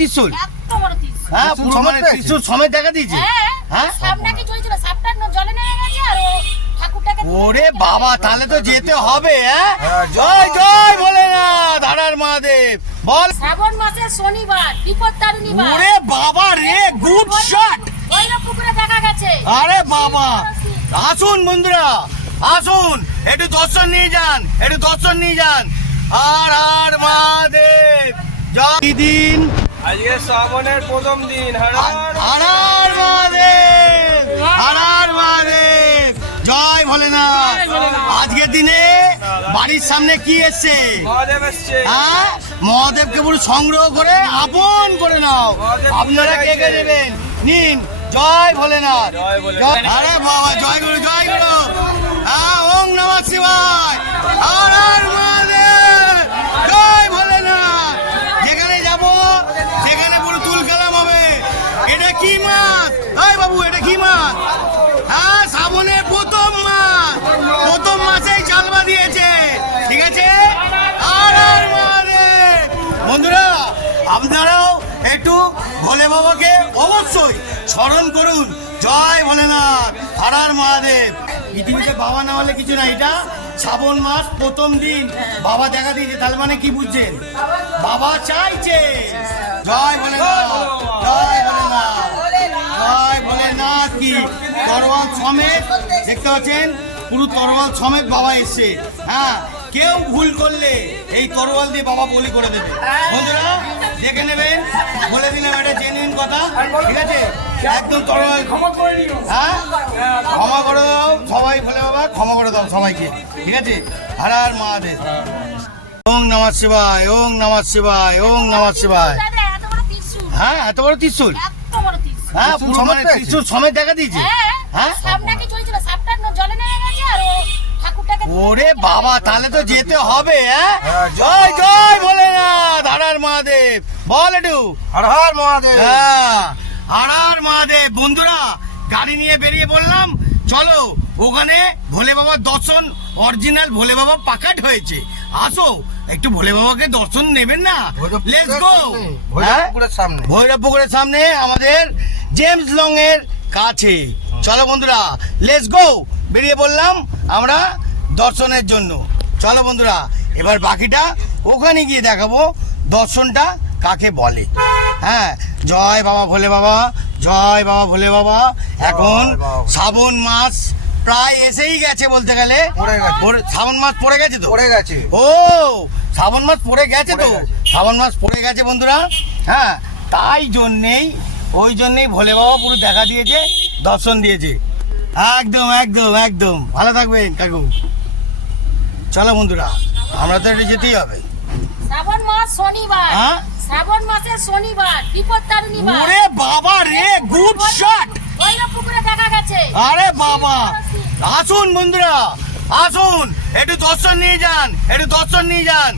ত্রিশূল, এত বড় ত্রিশূল। হ্যাঁ পুরো মানে ত্রিশূল সমেত দেখা দিয়েছে। হ্যাঁ সামনে কি চলছিল, সাপটা জলে নেমে গেছে আর ও ঠাকুরটাকে ওরে বাবা, তাহলে তো যেতে হবে। হ্যাঁ জয় জয় ভোলেনাথ, হারার মহাদেব। বল। শ্রাবণ মাসের শনিবার, বিপত্তারিণী বার। ওরে বাবা রে, গুড শট। ভৈরব পুকুরে দেখা গেছে। আরে বাবা, আসুন বন্ধুরা, আসুন একটু দর্শন নিয়ে যান, একটু দর্শন নিয়ে যান। আর আর মহাদেব জয়। দিন আজকে শ্রাবণের প্রথম দিন। আর মহাদেব, আর মহাদেব, জয় ভোলেনাথ। আজকের দিনে বাড়ির সামনে কি এসছে? মহাদেব এসছে। হ্যাঁ, মহাদেবকে পুরো সংগ্রহ করে আপন করে নাও। আপনারা কে কে নেবেন নিন। জয় ভোলেনাথ। জয় ভোলেনাথ। আরে বাবা, জয় গুরু, জয় গুরু। হ্যাঁ, ওং নমঃ শিবায়। আর আর মহাদেব, জয় ভোলেনাথ। যেখানে যাব সেখানে পুরো তুল কালাম হবে। এটা কি মাছ? এই বাবু, এটা কি মাছ? হ্যাঁ, শ্রাবণের প্রথম মাস, প্রথম মাসেই চালবা দিয়েছে। ঠিক আছে। আর আর মহাদেব। বন্ধুরা, আপনারাও একটু ভোলে বাবাকে অবশ্যই স্মরণ করুন। জয় ভোলেনাথ, হর হর মহাদেব। পৃথিবীতে বাবা না হলে কিছু না। এটা শ্রাবণ মাস প্রথম দিন বাবা দেখা দিয়েছে, তার মানে কি বুঝছেন? বাবা চাইছে। জয় ভোলেনাথ, জয় ভোলেনাথ, জয় ভোলেনাথ। কি তরোয়াল সমেত দেখতে পাচ্ছেন, পুরো তরোয়াল সমেত বাবা এসছে। হ্যাঁ, কেউ ভুল করলে এই তরোয়াল দিয়ে বাবা বলি করে দেবে। বন্ধুরা দেখে নেবেন, বলে দিলাম এটা জেনুইন কথা। ঠিক আছে, একদম তরোয়াল। হ্যাঁ, ক্ষমা করে দাও সবাই, বলে বাবা ক্ষমা করে দাও সবাইকে। ঠিক আছে, হর হর মহাদেব। ওং নমঃ শিবায়, ওং নমঃ শিবায়, ওং নমঃ শিবায়। দাদা, এত বড় ত্রিশূল। হ্যাঁ, এত বড় ত্রিশূল। এত বড় ত্রিশূল। হ্যাঁ, পুরো মানে ত্রিশূল সমেত দেখা দিয়েছে। হ্যাঁ, সামনে কি চলছিল, সাপটা জলে নেমে গেছে আর ও ঠাকুরটাকে ওরে বাবা, তাহলে তো যেতে হবে। হ্যাঁ, জয় জয় ভোলেনাথ, হর হর মহাদেব। বল একটু। হর হর মহাদেব। হ্যাঁ, হর হর মহাদেব। বন্ধুরা, গাড়ি নিয়ে বেরিয়ে পড়লাম। চলো, ওখানে ভোলে বাবার দর্শন, অরিজিনাল ভোলে বাবা পাকাট হয়েছে। আসো, একটু ভোলে বাবাকে দর্শন নেবেন না? Let's go. ভৈরবপুরের সামনে। ভৈরব পুকুরের সামনে, আমাদের জেমস লং এর কাছে। চলো বন্ধুরা, লেটস গো। বেরিয়ে পড়লাম আমরা দর্শনের জন্য। চলো বন্ধুরা, এবার বাকিটা ওখানে গিয়ে দেখাবো দর্শনটা কাকে বলে। হ্যাঁ, জয় বাবা ভোলে বাবা, জয় বাবা ভোলে বাবা। এখন শ্রাবণ মাস প্রায় এসেই গেছে বলতে গেলে। পড়ে গেছে। শ্রাবণ মাস পড়ে গেছে তো? পড়ে গেছে। ও, শ্রাবণ মাস পড়ে গেছে তো? শ্রাবণ মাস পড়ে গেছে বন্ধুরা। হ্যাঁ, তাই জন্যেই, ওই জন্যেই ভোলে বাবা পুরো দেখা দিয়েছে, দর্শন দিয়েছে। একদম একদম একদম। ভালো থাকবেন কাকু। চলো বন্ধুরা, আমরা তো এটা যেতেই হবে। শ্রাবণ মাস শনিবার। হ্যাঁ? শ্রাবণ মাসের শনিবার, বিপত্তারিণী বার। ওরে বাবা রে, গুড শট। ভৈরব পুকুরে দেখা গেছে। আরে বাবা, আসুন বন্ধুরা, আসুন একটু দর্শন নিয়ে যান, একটু দর্শন নিয়ে যান।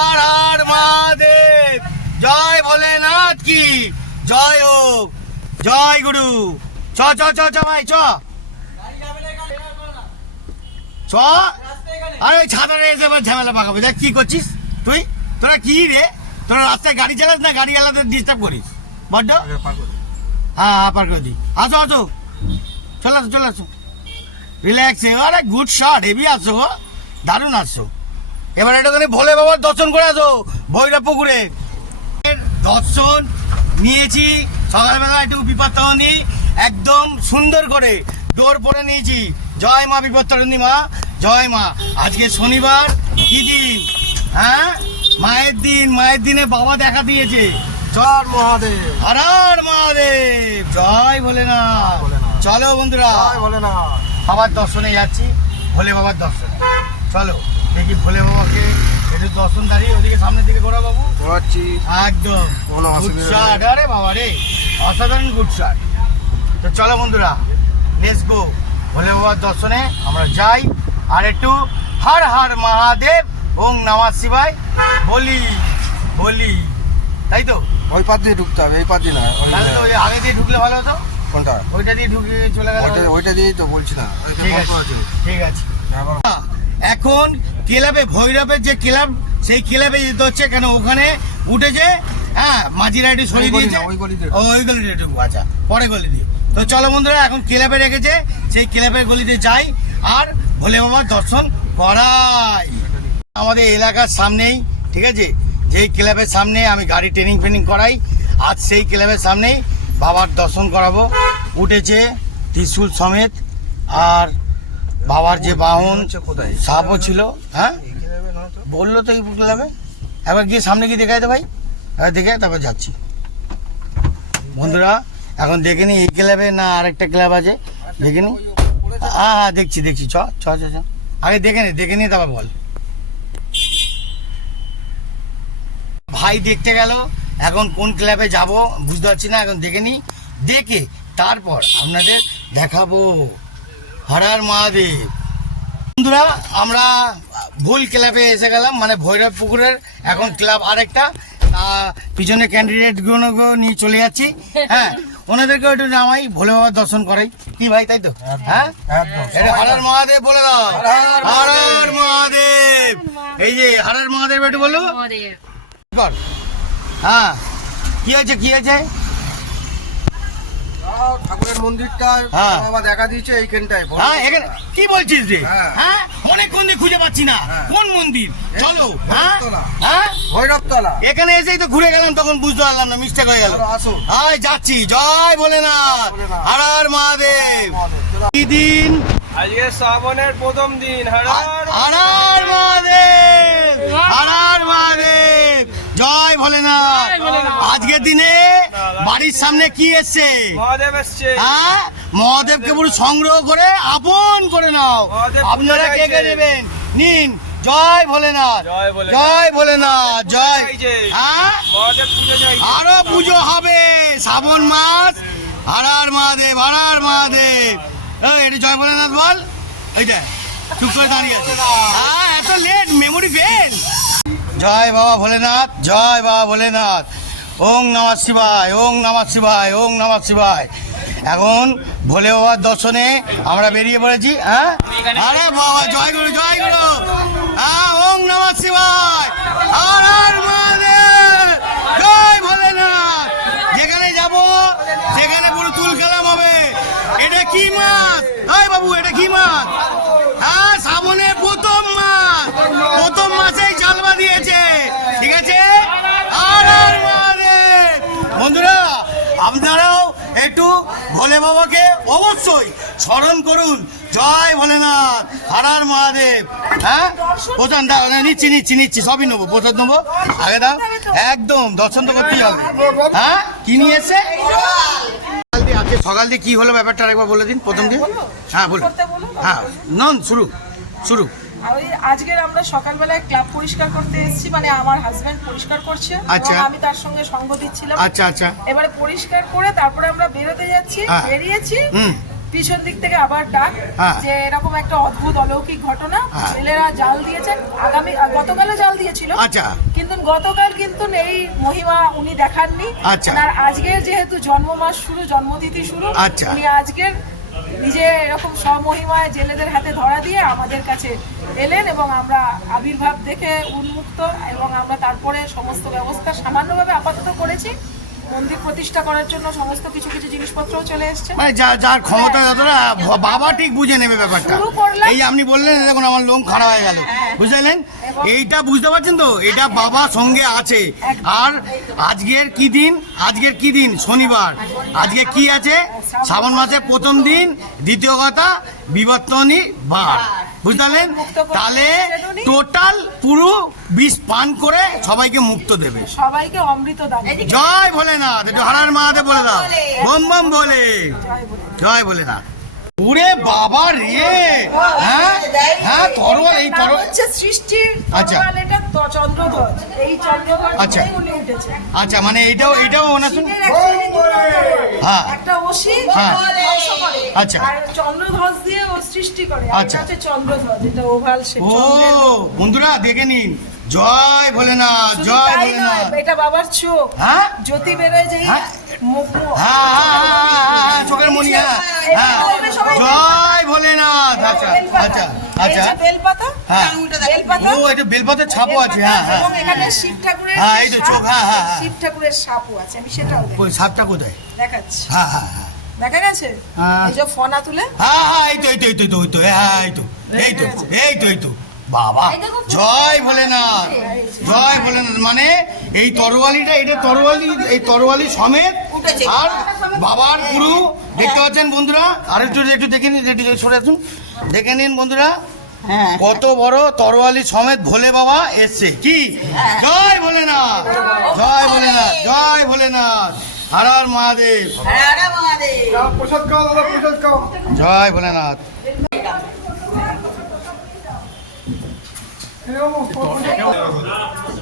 আর আর মহাদেব, জয় ভোলেনাথ কি জয় হোক, জয় গুরু। চ চ চ চ ভাই, চ চ। আরে ওই ছাতারে এসে এবার ঝামেলা পাকাবে। দেখ কি করছিস তুই, তোরা কি রে? তোরা রাস্তায় গাড়ি চালাস না গাড়ি চালাতে ডিস্টার্ব করিস বড্ড? হ্যাঁ হ্যাঁ, পার করে দিই। আসো আসো, চলে আসো চলে আসো, রিল্যাক্সে। আরে গুড শট, হেভি আসছো গো, দারুণ আসছো। এবার একটুখানি ভোলে বাবার দর্শন করে আসো ভৈরব পুকুরে। দর্শন নিয়েছি সকালবেলা, একটু বিপত্তারিণী একদম সুন্দর করে ডোর পরে নিয়েছি। জয় মা বিপত্তারিণী মা, জয় মা। আজকে শনিবার, কি দিন? হ্যাঁ, মায়ের দিন। মায়ের দিনে বাবা দেখা দিয়েছে। জয় মহাদেব। হর হর মহাদেব, জয় ভোলেনাথ। চলো বন্ধুরা, জয় ভোলেনাথ। বাবার দর্শনে যাচ্ছি, ভোলে বাবার দর্শনে। চলো দেখি ভোলে বাবাকে একটু দর্শন দাঁড়িয়ে ওদিকে সামনের দিকে ঘোরা বাবু। ঘোরাচ্ছি। একদম কোনো গুড অসুবিধা শট। আরে বাবা রে, অসাধারণ গুড শট। তো চলো বন্ধুরা, লেটস গো। ভোলে বাবার দর্শনে আমরা যাই, আর একটু হর হর মহাদেব, ওং নমঃ শিবায় বলি বলি। তাই তো? ওই পাশ দিয়ে ঢুকতে হবে, এই পাশ দিয়ে না। তাহলে তো ওই আগে দিয়ে ঢুকলে ভালো হতো। কোনটা? ওইটা দিয়ে ঢুকে চলে গেল। ওইটা দিয়েই তো বলছি না। ঠিক আছে ঠিক আছে। এখন ক্লাবে, ভৈরবের যে ক্লাব, সেই ক্লাবে যেতে হচ্ছে। কেন ওখানে উঠেছে হ্যাঁ মাঝিরা একটু সরিয়ে ওই গলি দিয়েছে না, ওই গলিতে। ওই গলিতে একটু আচ্ছা পরে গলি দিয়ে তো চলো বন্ধুরা এখন ক্লাবে রেখেছে সেই ক্লাবের গলিতে যাই আর ভোলে বাবার দর্শন করাই আমাদের এলাকার সামনেই ঠিক আছে যেই ক্লাবের সামনে আমি গাড়ি ট্রেনিং ফেনিং করাই আজ সেই ক্লাবের সামনেই বাবার দর্শন করাবো উঠেছে ত্রিশূল সমেত আর বাবার যে বাহন হচ্ছে কোথায়? সাপও ছিল হ্যাঁ এই ক্লাবে নয় তো? বললো তো এই ক্লাবে একবার গিয়ে সামনে গিয়ে দেখাই তো ভাই এবার দেখে তারপর যাচ্ছি বন্ধুরা এখন দেখে নি এই ক্লাবে না আরেকটা ক্লাব আছে দেখে নি হ্যাঁ হ্যাঁ দেখছি দেখছি চ চ চ চ আগে দেখে নি তারপর বল ভাই দেখতে গেল এখন কোন ক্লাবে যাব বুঝতে পারছি না এখন দেখে নি দেখে তারপর আপনাদের দেখাবো হরার মহাদেব বন্ধুরা আমরা ভুল ক্লাবে এসে গেলাম মানে ভৈরব পুকুরের এখন ক্লাব আরেকটা পিছনে ক্যান্ডিডেটগুলো নিয়ে চলে যাচ্ছি হ্যাঁ ওনাদেরকে একটু নামাই ভোলে বাবার দর্শন করাই কি ভাই তাই তো হ্যাঁ একদম। এটা হরার মহাদেব বলে দাও হরার মহাদেব এই যে হরার মহাদেব একটু বলো কর। হ্যাঁ কি হয়েছে কি হয়েছে দাঁড়াও, ঠাকুরের মন্দিরটা হ্যাঁ। বাবা দেখা দিয়েছে এইখানটায় ভোলে হ্যাঁ এখানে কি বলছিস রে হ্যাঁ। হ্যাঁ অনেকক্ষণ দিয়ে খুঁজে পাচ্ছি না হ্যাঁ। কোন মন্দির চলো হ্যাঁ ভৈরবতলা। হ্যাঁ ভৈরবতলা। এখানে এসেই তো ঘুরে গেলাম তখন বুঝতে পারলাম না মিস্টেক হয়ে গেল চলো, আসুন। হাই যাচ্ছি জয় ভোলেনাথ ভোলেনাথ। হর হর মহাদেব চলো। কি দিন আজকে শ্রাবণের প্রথম দিন হর হর মহাদেব হর হর মহাদেব জয় ভোলেনাথ আজকের দিনে বাড়ির সামনে কি এসছে মহাদেব এসছে হ্যাঁ মহাদেবকে পুরো সংগ্রহ করে আপন করে নাও মহাদেব আপনারা পুজো কে কে চাইছে। নেবেন নিন জয় ভোলেনাথ জয় ভোলেনাথ। জয় ভোলেনাথ জয় চাইছে। হ্যাঁ মহাদেব পুজো চাইছে আরো পুজো হবে শ্রাবণ মাস হর হর মহাদেব হর হর মহাদেব এই এটা জয় ভোলেনাথ বল এইটা চুপ করে দাঁড়িয়ে আছে হ্যাঁ এত লেট মেমোরি ফেল জয় বাবা ভোলেনাথ জয় বাবা ভোলেনাথ ওং নমঃ শিবায় ওং নমঃ শিবায় ওং নমঃ শিবায় এখন ভোলে বাবার দর্শনে আমরা বেরিয়ে পড়েছি হ্যাঁ আরে বাবা জয় গুরু হ্যাঁ ওং নমঃ শিবায় হর হর মহাদেব জয় ভোলেনাথ যেখানে যাব সেখানে পুরো তুল খেলাম হবে এটা কি মাছ এই বাবু এটা কি মাছ হ্যাঁ শ্রাবণের প্রথম মাসেই জালবা দিয়েছে ঠিক আছে হর হর মহাদেব বন্ধুরা আপনারাও একটু ভোলে বাবাকে অবশ্যই স্মরণ করুন জয় ভোলেনাথ হর হর মহাদেব হ্যাঁ প্রধান দাও নিচ্ছি সবই নেবো প্রসাদ নেবো আগে দাও একদম দর্শন তো করতেই হবে হ্যাঁ কি নিয়ে এসছে আজকে সকাল দিয়ে কি হলো ব্যাপারটা একবার বলে দিন প্রথম দিন হ্যাঁ বলুন হ্যাঁ নন শুরু আর ওই আজকের আমরা সকালবেলায় ক্লাব পরিষ্কার করতে এসেছি মানে আমার হাজবেন্ড পরিষ্কার করছে আচ্ছা। এবং আমি তার সঙ্গে সঙ্গ দিচ্ছিলাম আচ্ছা এবারে পরিষ্কার করে তারপরে আমরা বেরোতে যাচ্ছি হ্যাঁ। বেরিয়েছি হুম। পিছন দিক থেকে আবার ডাক হ্যাঁ। যে এরকম একটা অদ্ভুত অলৌকিক ঘটনা হ্যাঁ। ছেলেরা জাল দিয়েছে গতকালও জাল দিয়েছিল আচ্ছা। কিন্তু গতকাল কিন্তু এই মহিমা উনি দেখাননি আচ্ছা। আর আজকের যেহেতু জন্মমাস শুরু জন্মতিথি শুরু আচ্ছা। উনি আজকের নিজে এরকম স্বমহিমায় জেলেদের হাতে ধরা দিয়ে আমাদের কাছে এলেন এবং আমরা আবির্ভাব দেখে উন্মুক্ত এবং আমরা তারপরে সমস্ত ব্যবস্থা সামান্যভাবে আপাতত করেছি মন্দির প্রতিষ্ঠা করার জন্য সমস্ত কিছু জিনিসপত্রও চলে এসছে মানে যার ক্ষমতা যতটা বাবা ঠিক বুঝে নেবে ব্যাপারটা শুরু করলাম। এই আপনি বললেন দেখুন আমার লোম খারাপ হয়ে গেল বুঝলেন এইটা বুঝতে পারছেন তো এটা বাবা সঙ্গে আছে আর আজকের কি দিন শনিবার আজকে কি আছে শ্রাবণ মাসের প্রথম দিন দ্বিতীয় কথা বিবর্তনী বার বুঝলেন তাহলে টোটাল পুরো বিষ পান করে সবাইকে মুক্ত দেবে সবাইকে অমৃত দান জয় ভোলেনাথ একটু হর হর মহাদেব বলে দাও বম বম বলে জয় ভোলেনাথ ওরে বাবা রে হ্যাঁ তরোয়াল এই তরোয়াল হচ্ছে সৃষ্টির আচ্ছা। তরোয়াল, এটা চন্দ্রধ্বজ এই চন্দ্রধ্বজ আচ্ছা। নিয়েই উনি উঠেছে আচ্ছা মানে এটাও ওনার সঙ্গে শিবের actually দুটো তরোয়াল। হ্যাঁ। একটা অসি হ্যাঁ। ধ্বংস করে আচ্ছা। আর চন্দ্রধ্বজ দিয়ে ও সৃষ্টি করে আর আচ্ছা। এটা হচ্ছে চন্দ্রধ্বজ এটা ওভাল শেপ ও বন্ধুরা দেখে নিন জয় ভোলেনাথ জয় ভোলেনাথ এটা বাবার চোখ হ্যাঁ জ্যোতি বেরোয় যেই হ্যাঁ। মুখ- হ্যাঁ চোখের মনি হ্যাঁ হ্যাঁ জয় ভোলেনাথ আচ্ছা আচ্ছা আচ্ছা বেলপাতা, হ্যাঁ বেলপাতা, ও এটা বেলপাতার ছাপও আছে হ্যাঁ হ্যাঁ এবং এখানে শিব ঠাকুরের হ্যাঁ, এই তো চোখ, হ্যাঁ, হ্যাঁ, হ্যাঁ। শিব ঠাকুরের সাপও আছে, আমি সেটাও ওই সাপটা কোথায় দেখাচ্ছি। হ্যাঁ হ্যাঁ হ্যাঁ দেখা গেছে হ্যাঁ। এই যে ফনা তুলে হ্যাঁ হ্যাঁ এই তো এই তো এই তো এই তো ওই তো হ্যাঁ এই তো এই তো এই তো এই তো বাবা জয় ভোলেনাথ জয় ভোলেনাথ মানে এই তরোয়ালিটা এটা তরোয়ালি এই তরোয়ালি সমেত আর বাবার গুরু দেখতে পাচ্ছেন বন্ধুরা আর একটু একটু দেখে নিন একটু সরে আসুন দেখে নিন বন্ধুরা কত বড় তরোয়ালি সমেত ভোলে বাবা এসছে কি জয় ভোলেনাথ জয় ভোলেনাথ জয় ভোলেনাথ হর হর মহাদেব প্রসাদ খাও দাদা, প্রসাদ খাও। জয় ভোলেনাথ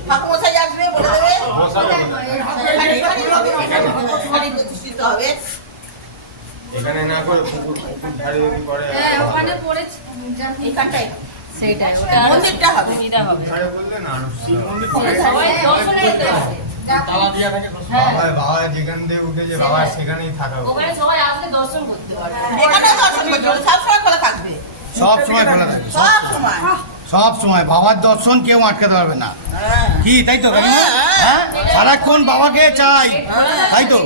ঠাকুমশাই আসবে বলে দেবে শাড়ি প্রতিষ্ঠিত হবে। এখানে না করে পুকুর ধারে যদি করে ওখানে পড়েছে এখানটায় সেইটাই মন্দিরটা হবে। ধারে বললে না শিব মন্দির সবাই দর্শনে যেতে হবে। বাবা যেখান থেকে উঠেছে বাবা সেখানেই থাকা ওখানে সবাই আসলে দর্শন করতে পারবে। এখানেও দর্শন করতে হবে, সবসময় খোলা থাকবে, সব সময় খোলা থাকে সব সময়। সব সময় বাবার দর্শন কেউ আটকাতে পারবে না কি তাই তো কাকিমা? হ্যাঁ সারাক্ষণ বাবাকে চাই তাই তো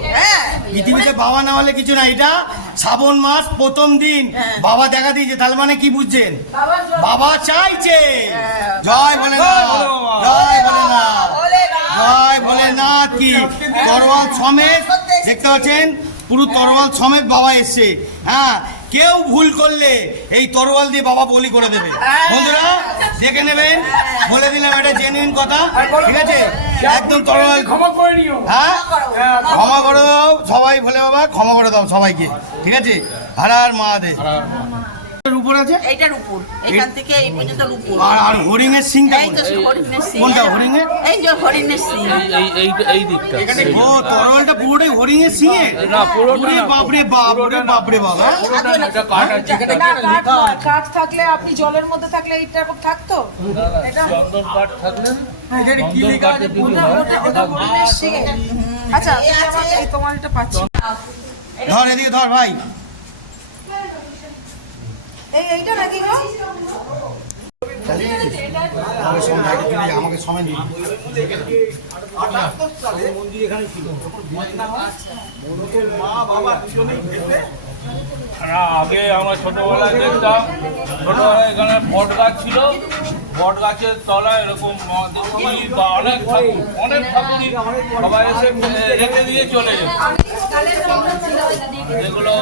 পৃথিবীতে বাবা না হলে কিছু না এটা শ্রাবণ মাস প্রথম দিন বাবা দেখা দিয়েছে তার মানে কি বুঝছেন বাবা চাইছে জয় ভোলেনাথ জয় ভোলেনাথ জয় ভোলেনাথ কি তরোয়াল সমেত দেখতে পাচ্ছেন পুরো তরোয়াল সমেত বাবা এসছে হ্যাঁ কেউ ভুল করলে এই তরোয়াল দিয়ে বাবা বলি করে দেবে বন্ধুরা দেখে নেবেন বলে দিলাম এটা জেনুইন কথা ঠিক আছে একদম তরোয়াল ক্ষমা করে নিও হ্যাঁ ক্ষমা করে দাও সবাই ভোলে বাবা ক্ষমা করে দাও সবাইকে ঠিক আছে হর হর মহাদেব উপর আছে এইটার উপর, এখান থেকে এই পর্যন্ত উপর। আর আর হরিণের সিংটা এই তো হরিণের সিং। কোনটা হরিণের এই যে হরিণের সিং। এই দিকটা ও তরোয়ালটা পুরোটাই হরিণের সিংয়ে না পুরোটা ওরে না বাপরে বাপ ওরে বাপরে বাপ হ্যাঁ পুরোটা না এটা কাটা যেখানে না কাঠ থাকলে আপনি জলের মধ্যে থাকলে এইটা এরকম থাকতো এটা চন্দন কাঠ থাকলে কি লেখা আছে? ওটা হরিণের শিং। আচ্ছা তুমি আমাকে এই তোমার এটা পাচ্ছি ধর এদিকে ধর ভাই এইটা নাকি গো আমাকে সময় দিন আগে আমরা ছোটবেলায় দেখতাম ছোটবেলায় এখানে বট গাছ ছিল বট গাছের তলায় এরকম দেখি বা অনেক ঠাকুরই সবাই এসে রেখে দিয়ে চলে যেত এগুলো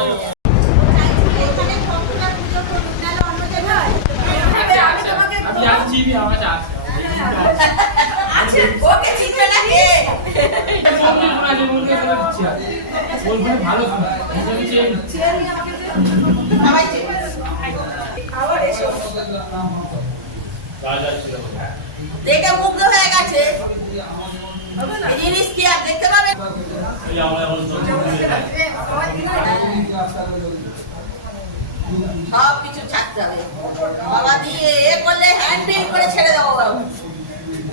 ওকে চিনবে না কে? সবাই চিনবে। দেখে মুগ্ধ হয়ে গেছে, এই জিনিস কি আর দেখতে পাবে? সব কিছু ছাড়তে হবে বাবা দিয়ে এ করলে হ্যান্ড বিল করে ছেড়ে দেবো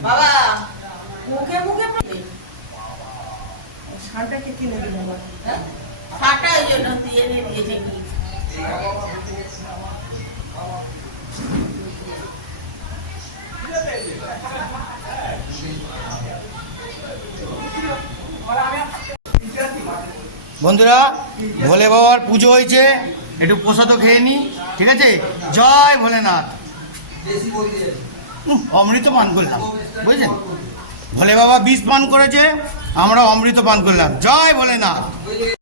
বাবা মুখে মুখে শানটাকে কিনে দিল বাবা ফাটা ওই জন্য দিয়ে দিয়েছে কি বন্ধুরা ভোলে বাবার পুজো হয়েছে একটু প্রসাদও খেয়ে নি ঠিক আছে জয় ভোলেনাথ অমৃত পান করলাম বুঝলেন ভোলে বাবা বিষ পান করেছে আমরা অমৃত পান করলাম জয় ভোলেনাথ